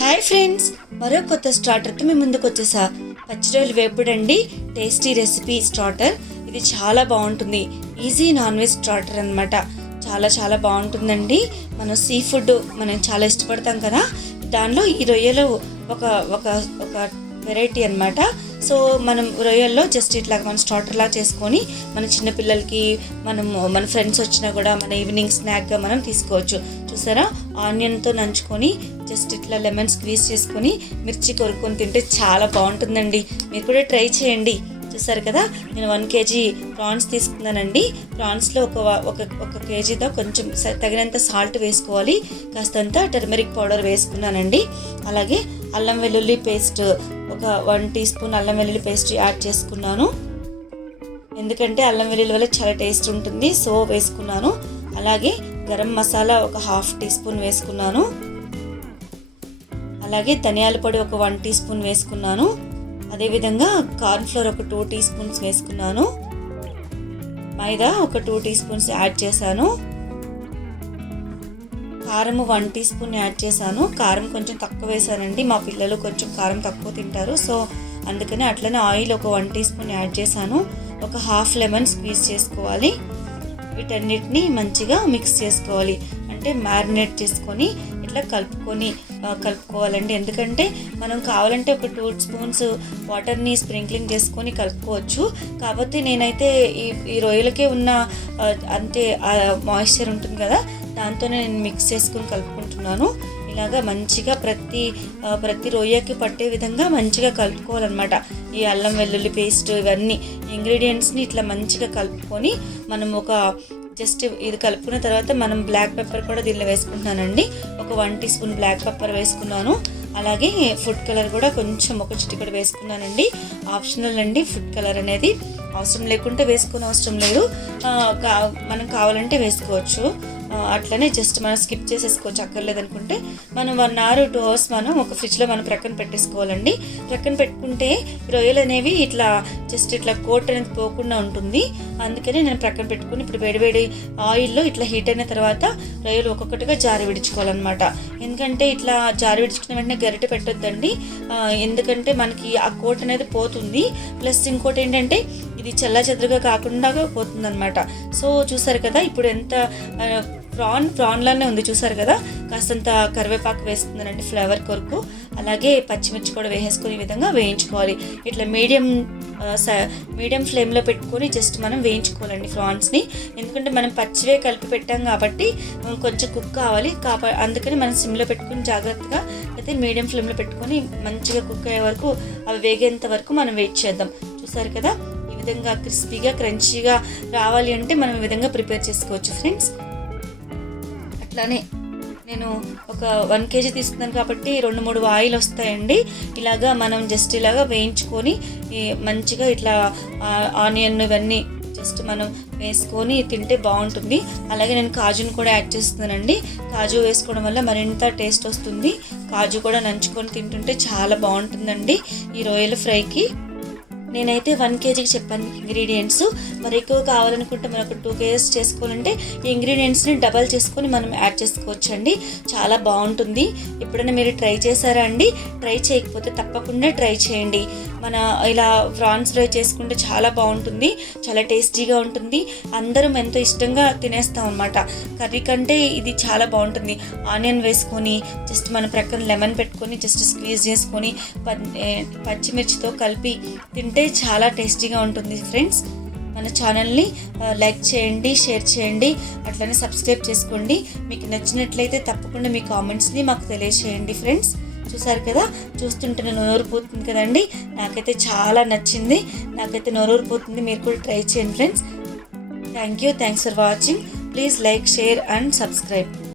Hi friends మరో కొత్త స్టార్టర్తో మేము ముందుకు వచ్చేసా. పచ్చిరొయ్యలు వేపుడండి టేస్టీ రెసిపీ స్టార్టర్ ఇది చాలా బాగుంటుంది. ఈజీ నాన్ వెజ్ స్టార్టర్ అనమాట చాలా చాలా బాగుంటుందండి. మనం సీ ఫుడ్ మనం చాలా ఇష్టపడతాం కదా. దానిలో ఈ రొయ్యలు ఒక ఒక ఒక వెరైటీ అనమాట సో మనం రొయ్యల్లో జస్ట్ ఇట్లా మనం స్టార్టర్లా చేసుకొని మన చిన్నపిల్లలకి మనం మన ఫ్రెండ్స్ వచ్చినా కూడా మన ఈవినింగ్ స్నాక్గా మనం తీసుకోవచ్చు. చూసారా? ఆనియన్తో నంచుకొని జస్ట్ ఇట్లా లెమన్ స్క్వీజ్ చేసుకొని మిర్చి కొరుక్కొని తింటే చాలా బాగుంటుందండి. మీరు కూడా ట్రై చేయండి. చూసారు కదా? నేను వన్ కేజీ ప్రాన్స్ తీసుకున్నానండి. ప్రాన్స్లో ఒక ఒక ఒక కేజీతో కొంచెం స- తగినంత సాల్ట్ వేసుకోవాలి. కాస్తంత టర్మరిక్ పౌడర్ వేసుకున్నానండి. అలాగే అల్లం వెల్లుల్లి పేస్ట్ ఒక వన్ టీ స్పూన్ అల్లం వెల్లుల్లి పేస్ట్ యాడ్ చేసుకున్నాను. ఎందుకంటే అల్లం వెల్లుల్లి వల్ల చాలా టేస్ట్ ఉంటుంది సో వేసుకున్నాను. అలాగే గరం మసాలా ఒక హాఫ్ టీ స్పూన్ వేసుకున్నాను. అలాగే ధనియాల పొడి ఒక వన్ టీ స్పూన్ వేసుకున్నాను. అదేవిధంగా కార్న్ఫ్లోర్ ఒక టూ టీ స్పూన్స్ వేసుకున్నాను. మైదా ఒక టూ టీ స్పూన్స్ యాడ్ చేశాను. కారం వన్ టీ స్పూన్ యాడ్ చేశాను. కారం కొంచెం తక్కువ వేసానండి మా పిల్లలు కొంచెం కారం తక్కువ తింటారు. సో అందుకని అట్లనే ఆయిల్ ఒక వన్ టీ స్పూన్ యాడ్ చేశాను. ఒక హాఫ్ లెమన్ స్క్వీజ్ చేసుకోవాలి. వీటన్నిటిని మంచిగా మిక్స్ చేసుకోవాలి. అంటే మ్యారినేట్ చేసుకొని ఇట్లా కలుపుకొని కలుపుకోవాలండి. ఎందుకంటే మనం కావాలంటే ఒక టూ స్పూన్స్ వాటర్ని స్ప్రింక్లింగ్ చేసుకొని కలుపుకోవచ్చు. కాకపోతే నేనైతే ఈ ఈ రొయ్యలకే ఉన్న అంటే మాయిశ్చర్ ఉంటుంది కదా దాంతోనే నేను మిక్స్ చేసుకొని కలుపుకుంటున్నాను. ఇలాగా మంచిగా ప్రతి ప్రతి రొయ్యకి పట్టే విధంగా మంచిగా కలుపుకోవాలన్నమాట. ఈ అల్లం వెల్లుల్లి పేస్ట్ ఇవన్నీ ఇంగ్రీడియంట్స్ని ఇట్లా మంచిగా కలుపుకొని మనం ఒక జస్ట్ ఇది కలుపుకున్న తర్వాత మనం బ్లాక్ పెప్పర్ కూడా దీనిలో వేసుకుంటున్నానండి. ఒక one teaspoon black pepper వేసుకున్నాను. అలాగే ఫుడ్ కలర్ కూడా కొంచెం ఒక కూడా వేసుకున్నానండి. ఆప్షనల్ అండి ఫుడ్ కలర్ అనేది. అవసరం లేకుంటే వేసుకునే అవసరం లేదు. కా- మనం కావాలంటే వేసుకోవచ్చు. అట్లనే జస్ట్ మనం స్కిప్ చేసేసుకోవచ్చు అక్కర్లేదు అనుకుంటే మనం వన్ అవర్ టూ అవర్స్ మనం ఒక ఫ్రిడ్జ్లో మనం ప్రక్కన పెట్టేసుకోవాలండి. ప్రక్కన పెట్టుకుంటే రొయ్యలు అనేవి ఇట్లా జస్ట్ ఇట్లా కోట్ అనేది పోకుండా ఉంటుంది. అందుకనే నేను ప్రక్కన పెట్టుకుని ఇప్పుడు వేడివేడి ఆయిల్లో ఇట్లా హీట్ అయిన తర్వాత రొయ్యలు ఒక్కొక్కటిగా జారి విడుచుకోవాలన్నమాట. ఎందుకంటే ఇట్లా జారి విడుచుకున్న వెంటనే గరిటె పెట్టొద్దండి. ఎందుకంటే మనకి ఆ కోట్ అనేది పోతుంది. ప్లస్ ఇంకోటి ఏంటంటే ఇది చల్ల చెదరుగా కాకుండా పోతుందన్నమాట. సో చూసారు కదా ఇప్పుడు ఎంత ప్రాన్ ప్రాన్లోనే ఉంది చూసారు కదా? కాస్తంత కరివేపాకు వేస్తున్నానండి ఫ్లేవర్ కొరకు. అలాగే పచ్చిమిర్చి కూడా వేసేసుకునే విధంగా వేయించుకోవాలి. ఇట్లా మీడియం స- మీడియం ఫ్లేమ్లో పెట్టుకొని జస్ట్ మనం వేయించుకోవాలండి ప్రాన్స్ని ఎందుకంటే మనం పచ్చివే కలిపి పెట్టాం కాబట్టి కొంచెం కుక్ కావాలి. కాబ అందుకని మనం సిమ్లో పెట్టుకుని జాగ్రత్తగా అయితే మీడియం ఫ్లేమ్లో పెట్టుకొని మంచిగా కుక్ అయ్యే వరకు అవి వేగేంత వరకు మనం వెయిట్ చేద్దాం. చూసారు కదా? ఈ విధంగా క్రిస్పీగా క్రంచీగా రావాలి అంటే మనం ఈ విధంగా ప్రిపేర్ చేసుకోవచ్చు ఫ్రెండ్స్. ఇట్లానే నేను ఒక వన్ కేజీ తీసుకున్నాను కాబట్టి రెండు మూడు ఆయిల్ వస్తాయండి. ఇలాగా మనం జస్ట్ ఇలాగా వేయించుకొని మంచిగా ఇట్లా ఆనియన్ ఇవన్నీ జస్ట్ మనం వేసుకొని తింటే బాగుంటుంది. అలాగే నేను కాజుని కూడా యాడ్ చేస్తున్నానండి. కాజు వేసుకోవడం వల్ల మరింత టేస్ట్ వస్తుంది. కాజు కూడా నంచుకొని తింటుంటే చాలా బాగుంటుందండి ఈ రొయ్యల ఫ్రైకి. నేనైతే వన్ కేజీకి చెప్పాను ఇంగ్రీడియంట్స్. మరి ఎక్కువ కావాలనుకుంటే మనం ఒక టూ కేజెస్ చేసుకోవాలంటే ఈ ఇంగ్రీడియంట్స్ని డబల్ చేసుకొని మనం యాడ్ చేసుకోవచ్చు అండి చాలా బాగుంటుంది. ఎప్పుడైనా మీరు ట్రై చేశారా అండి? ట్రై చేయకపోతే తప్పకుండా ట్రై చేయండి. మన ఇలా ప్రాన్స్ ఫ్రై చేసుకుంటే చాలా బాగుంటుంది. చాలా టేస్టీగా ఉంటుంది. అందరం ఎంతో ఇష్టంగా తినేస్తాం అనమాట కర్రీ కంటే ఇది చాలా బాగుంటుంది. ఆనియన్ వేసుకొని జస్ట్ మన ప్రక్కన లెమన్ పెట్టుకొని జస్ట్ స్క్వీజ్ చేసుకొని పచ్చిమిర్చితో కలిపి తింటే చాలా టేస్టీగా ఉంటుంది ఫ్రెండ్స్. మన ఛానల్ని లైక్ చేయండి షేర్ చేయండి అట్లనే సబ్స్క్రైబ్ చేసుకోండి. మీకు నచ్చినట్లయితే తప్పకుండా మీ కామెంట్స్ని మాకు తెలియచేయండి ఫ్రెండ్స్. చూసారు కదా? చూస్తుంటే నోరూరిపోతుంది కదండి. నాకైతే చాలా నచ్చింది. నాకైతే నోరూరిపోతుంది. మీరు కూడా ట్రై చేయండి friends. Thank you thanks for watching please like share and subscribe